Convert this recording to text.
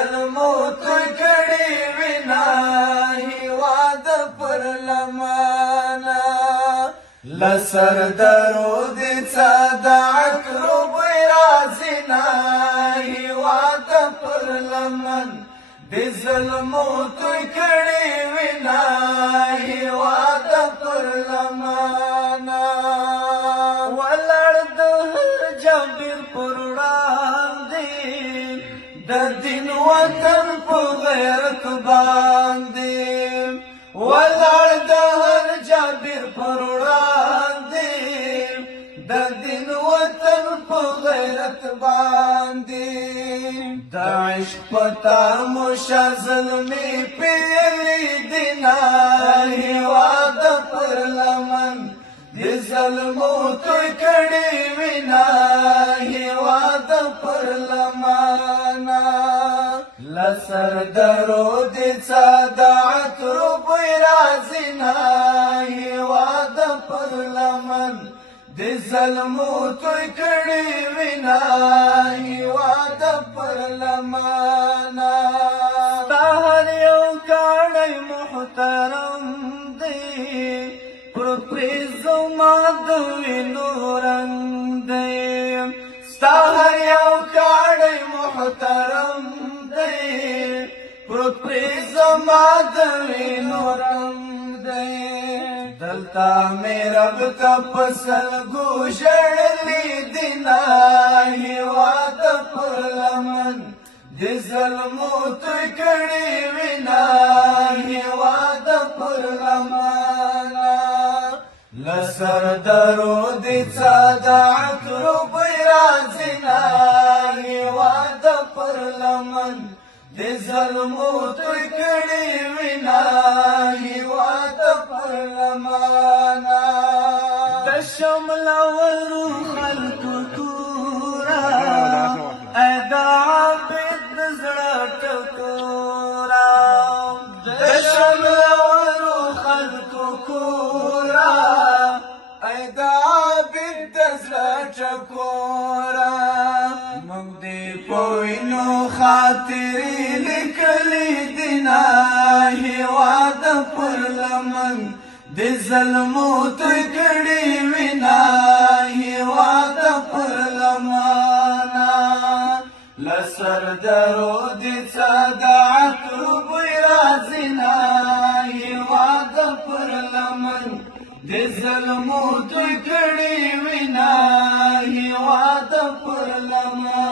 ظلمو توی کړي وینا هیواد پر لمانه لسر درود صدعت روبی رازینا هیواد پر لمن دی ظلمو توی کړي وینا هیواد پر لمانه ولړ د جابر پر وړاندې د دین وطن په غیرت باندې ولړ د هر جابر پر وړاندې د دین وطن په غیرت باندې د عشق پتا موشه ظلمي پیلی دینا هیواد پر لمن دی ظلمو توی کړي وینا هیواد پر لمانه لسر درود صدعت روبی رازینا هیواد پر لمن دی ظلمو توی کړي وینا هیواد پر لمانه ستا هر یو کاڼی محترم دی پرپری زما د وینو رنګ دی ستا هر یو کاڼی محترم دی پرپری زما د وینو رنګ دی دلتا مې رب ته په سلګو ژړلي دینا هیواد پر لمن دی ظلمو توی کړي وینا هیواد پر لمانه لسر درود صدعت روبی رازینا هیواد پر لمن دی ظلمو توی کړي وینا هیواد پر لمانه د شملورو خلکو تورا ادا عابد د زړه ټکورا د شملورو خلکو کورا ادا عابد د زړه ټکورا موږ دې په وینو خاطرې لیکلي دینا هیواد پر لمن دی ظلمو توی کړي وینا هیواد پر لمانه لسر درود صدعت روبی رازینا هیواد پر لمن دی ظلمو توی کړي وینا هیواد پر لمانه